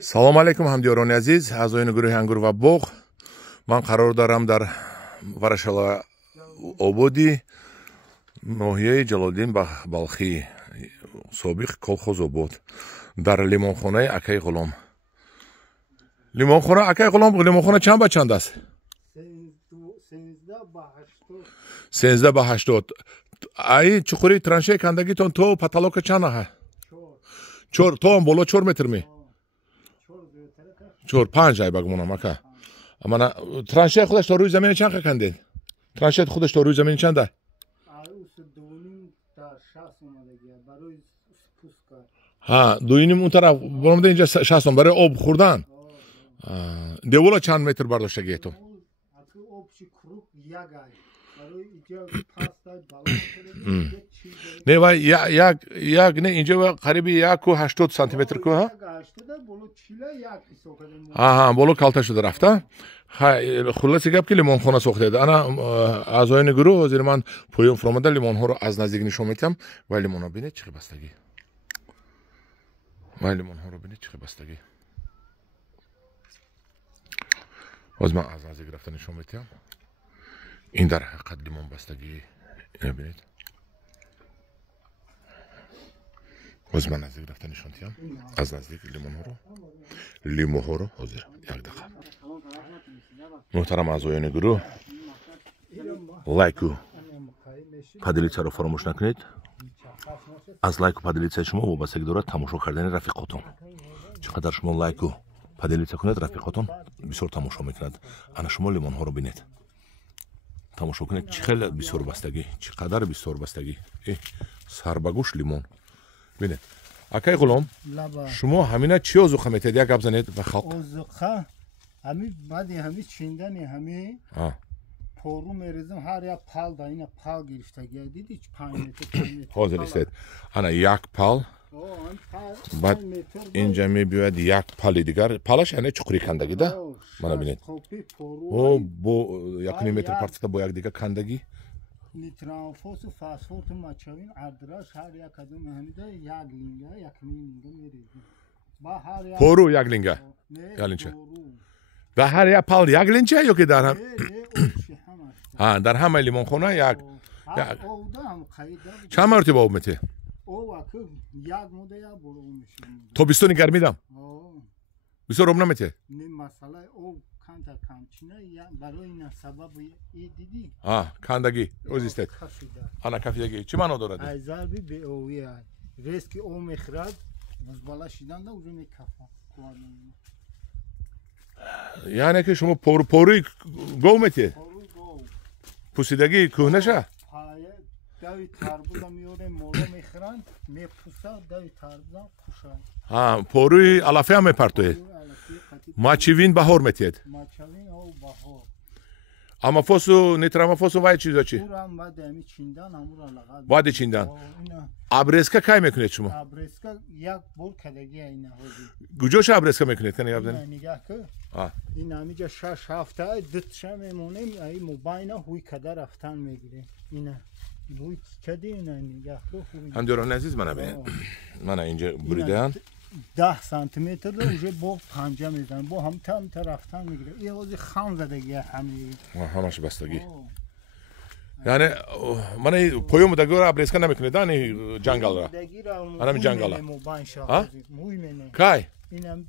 салом алейкум ҳамдиёрони азиз, аъзоини гурӯҳи ангур ва боғ. Ман қарор дорам дар Варашала ободи ноҳияи Ҷалолиддин Балхӣ, собиқ колхоз обод, дар лимонхонаи Акаи Ғулом. Лимонхона Акаи Ғулом, лимонхона чанд ба чанд аст? 13 ба 80. Ай чуқури траншеи кандагитон то паталока чанд аҳа? 4 то ам боло 4 метр ми? 4-5 ай багмонам ака. Амана траншеи худаш то рӯи замин чанд кандед? Траншеи худаш то рӯи замин чанд? ها دوینیم اون طرف برامده اینجا 60 برای آب خوردن. دیوالا چند متر برداشتگی تو؟ نه و یک نه اینجا قریبی 180 سانتی متر کو ها؟ ها بالا کالتا شده رفته. خلاصه گپ که لیمون خونه ساخته ده. انا اعضای گروه زیر من پویم فرامده لیمون ها رو از نزدیک نشون میدم و لیمون ها بینید چه بستگی. و لیمون ها رو بینید چه بستگی. باز من از نزدیک رفته نشون میدم. این در حقیقت لیمون بستگی اینو بینید. باز من نزدیک رفته نشون میدم. از نزدیک لیمون ها رو حاضر یک دقیقه. محترم اعضایان گروه لایک و پادلیت رو فراموش نکنید. از لایک و پادلیت شما وابستگی دارد تماشا کردن رفیقاتون. چقدر شما لایک و پادلیت کنید رفیقاتون بسیار تماشا میکند. انا شما لیمون ها رو بینید. تماشا کنید چقدر بسیار بستگی، چقدر بسیار بستگی. سربگوش لیمون. بینید. اکای غلام شما همینا چی آزوخه میتید یک گپ زنید به خلق؟ آزوخه همی بعدی همی چیندنی همی پارو میریزم هر یک پال دا اینا پال گرفتگی دیدی 5 متر حاضر استید. انا یک پال بعد اینجا میبیاید یک پال دیگر پالش یعنی چقری کندگی ده منو بینید. او با یک متر پارچه با یک دیگر کندگی نیترانفوس و فاسفور ماچوین ادراش هر یک کدوم همیده یک لینگه یک لینگه میریزم با هر یک پارو یک لینگه یالینچه در هر یک پال یک لینچه یا که در هم در همه لیمون خونه یک چند مرتبه آب میته؟ تو بیستونی گرمیدم بسیار آب نمیته؟ نه مسئله آب کند کمچینه برای این سبب دیدی کندگی اوز استید انا کفیدگی چی معنی دارد؟ ایزاربی به اوی ریسکی او میخرد بالا شیدن ده اوزو میکفه یعنی که شما پوروی گو میته؟ پوسیدگی کهنه شه؟ دوی تربوزا میاره مولا میخرن میپوسه دوی تربوزا پوشن پوروی علافه هم میپرتوید؟ ماچوین بهار میتید؟ ماچوین او بهار اما فوسو نیترام فوسو وای چیزا چی؟ اورم بعد همی چیندن امورا لغت بعد چیندن ابرسکا کی میکنید شما؟ ابرسکا یک بار کدگی اینا هودی گوجاش ابرسکا میکنید کنی گفتن؟ نگاه که این همیجا 6 هفته دتشم میمونیم ای موباینا هوی کده رفتن میگیره اینا هوی کدی اینا نگاه که همدیران عزیز منو ببین من اینجا بریدن 10 سانتی متر رو اونجا با پنجه میزنن با هم تام رفتن میگیره این واسه خام زدگی همش بستگی یعنی من پویوم دگور ابرسکا نمیکنید این جنگل را انا جنگل کای اینم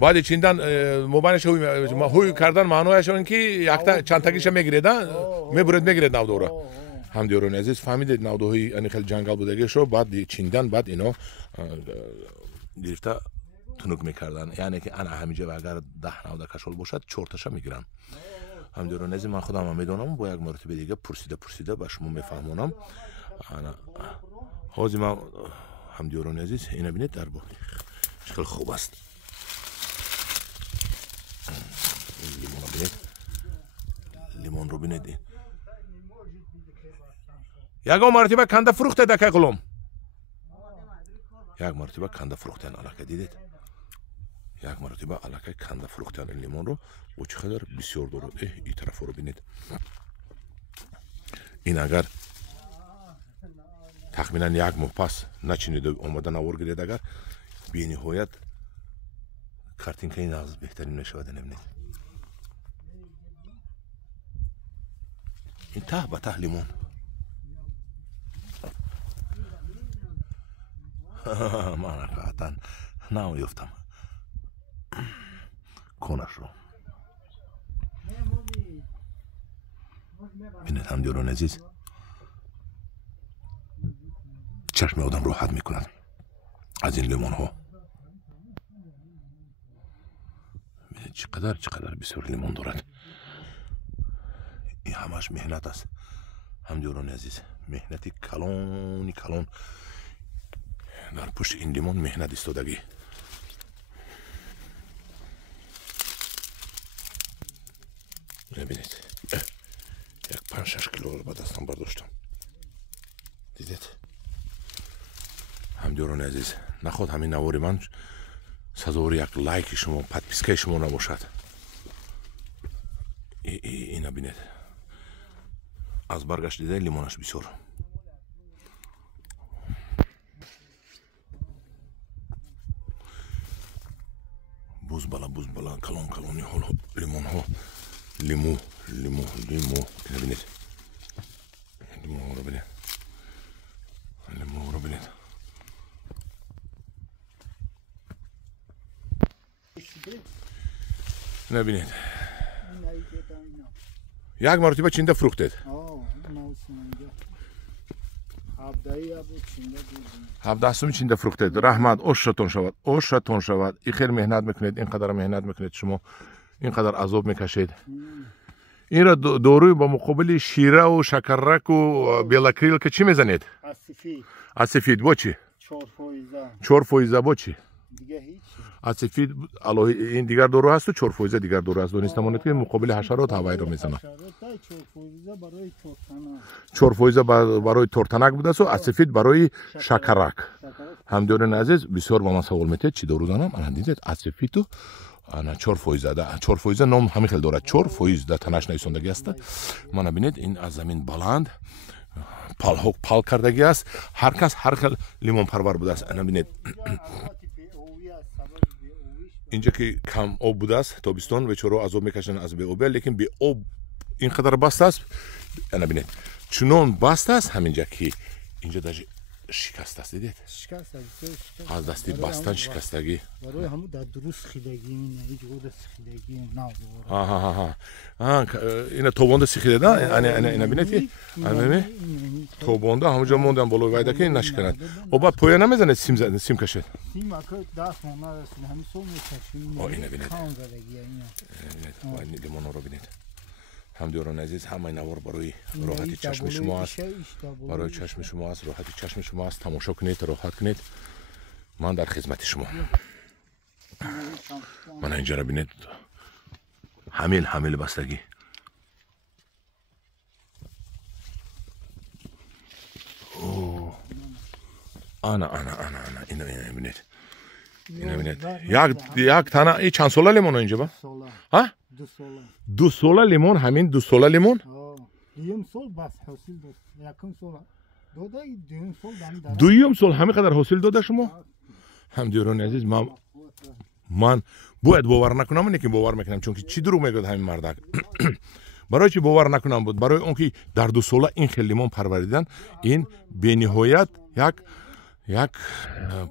بعد چیندن موبایلش هوی کردن معنیش این که یک چند تاگیش میگیرید میبرید میگیرید نودورا همدیران عزیز فهمیدید نودوهی یعنی خیلی جنگل بودگی شو بعد چیندن بعد اینو گرفته تنوک میکردن یعنی که انا همیجا اگر 10 نوده کشول باشد 4 تاشا میگیرم همدیران عزیز من خودم هم میدونم با یک مرتبه دیگه پرسیده به شما میفهمونم انا حاضر من همدیران عزیز اینا بینید در با خیلی خوب است لیمون رو بینید لیمون رو بینید یک مرتبه کنده فروخته دکه غلام یک مرتبه کنده فروختن علاقه دیدید یک مرتبه علاقه کنده فروختن این لیمون رو و چقدر بسیار دارد این طرف رو بینید این اگر تخمینا یک ماه پس نچینید اومدن آور گیرید اگر بی نهایت کارتینکای ناز بهترین نشود نمی‌نید. این ته به ته لیمون. من قطعا نمیافتم. کنش رو. ببینید همدیگران عزیز. چشم آدم راحت میکند از این لیمون ها. ببینید چقدر بسیار لیمون دارد. این همش مهنت است همدیگران عزیز. مهنتی کلان در پشت این لیمون مهنت ایستادگی. ببینید یک 5-6 کیلو رو به دستم برداشتم. دیدید همدیگران عزیز، نخواد همین نواری من سزاوار یک لایک شما پادپیسکای شما نباشد. اینا بینید از برگشت دیده لیمونش بسیار بوز بالا کلان لیمون ها لیمو اینا بینید لیمو رو بینید نبینید یک مرتبه چینده فروختید. هفده چینده فروختید. رحمت اوشتون شود. این خیر مهنت میکنید، اینقدر مهنت میکنید شما، اینقدر عذاب میکشید. این را داروی با مقابل شیره و شکرک و بیلاکریل که چی میزنید؟ اسفید با چی؟ 4% با چی؟ دیگه هیچ. اسفید این دیگر دارو هست و 4% دیگر دارو هست. دونست مونید که مقابل حشرات هوایی رو میزنه. 4% برای تورتنک بوده است و اسفید برای شکرک. همدیگران عزیز بسیار با من سوال میتید چی دارو زنم؟ من دیدید اسفید تو انا 4% نام همین خیلی دارد. 4% تنش نیسوندگی است. من ببینید این از زمین بلند پال کردگی است. هر کس هر خیل لیمون پرور بوده است. انا ببینید اینجا که کم آب بوده است تابستان بیچاره عذاب میکشن از بی آبی، لیکن بی آب اینقدر بسته است. انا ببینید چنان بسته است همینجا که اینجا داشت شکست است. دیدید از دستی بستن شکستگی برای همون در درست خیدگی اینجا خیدگی اینا توبونده سیخیده نه. اینا بینید که توبونده همونجا موندن بالای ویده که این نشکنند و بعد پویا نمیزنید سیم کشید. سیم اکا دست مانه رسید همین سو میکشید. اینا بینید لیمون رو بینید همدیگران عزیز. همه نوار برای راحتی چشم شما است، برای چشم شما است، راحتی چشم شما است. تماشا کنید، راحت کنید. من در خدمت شما. من اینجا را بینید حمیل بستگی. انا اینا بینید. یک تنه این چند ساله لیمون اینجا با؟ ها؟ 2 ساله لیمون. همین 2 ساله لیمون. دویم سال بس حاصل داد. یکم سال داده دویم سال دم. دویم سال همین قدر حاصل داده شما؟ همدیگران عزیز من باید باور نکنم، اینه که باور میکنم چون که چی دروغ میگه همین مردک. برای چی باور نکنم بود؟ برای اون که در 2 ساله این خیلی لیمون پروریدن. این بینهایت یک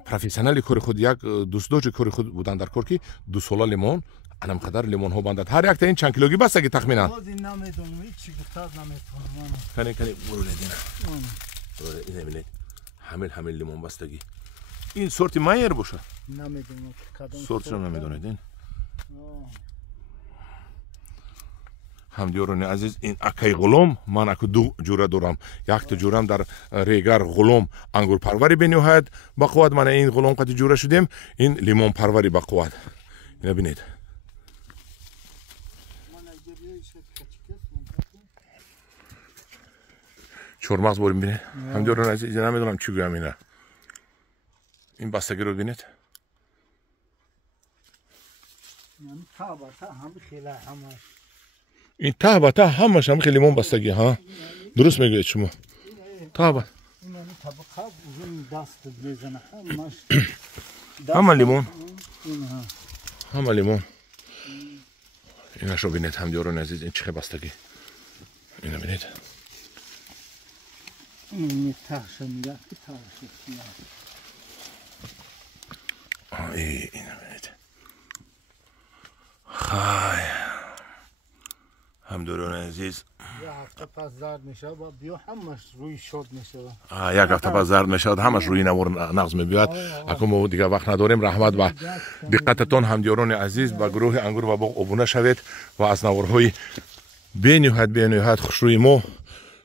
پروفسیونالی کار خود، یک دوستدار کار خود بودن در کار که 2 ساله لیمون انم قدر لیمون ها بندد. هر یک تا این چند کیلوگی بستگی تخمینا. باز این نمیدونم هیچ گفتاد نمیتونم. کنی برو اینا ببینید حمل لیمون بستگی. این سورت مایر باشه. نمیدونم کدوم سورتش رو نمیدونید. این همدیگران عزیز این اکای غلام من اکو 2 جوره دارم. یک تا جورم در ریگر غلام انگور پروری بنیهایت بقوت. من این غلام قد جوره شدیم. این لیمون پروری بقوت. اینا ببینید. چورمغز بریم ببینید. همدیگران عزیز نمیدونم چی گویم اینا. این بستگی رو ببینید. یعنی تا هم خیلی همش. این ته به ته همش هم خیلی لیمون بستگی ها. درست میگوید شما. ته به این طبقه اون دست بزنه همش. همه لیمون. همه لیمون اینش رو بینید همدیاران عزیز. این چه بستگی اینو بینید. این تخش میگه اینو بینید. خای همدیاران عزیز یه هفته پس زرد میشه با بیا همش روی شد میشه. یک هفته پس زرد میشد همش روی نمور نغز میبیاد. اکنون دیگه وقت نداریم. رحمت و دقتتون همدیاران عزیز به گروه انگور و باغ ابونه شوید و از نوارهای به نهایت خوشروی ما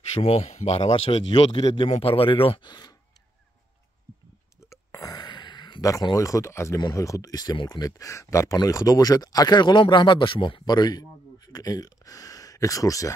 شما بهره‌ور شوید. یاد گیرید لیمون پروری را در خانه های خود از لیمون های خود استعمال کنید. در پناه خدا باشید. اکای غلام رحمت به شما برای اکسکورسیا.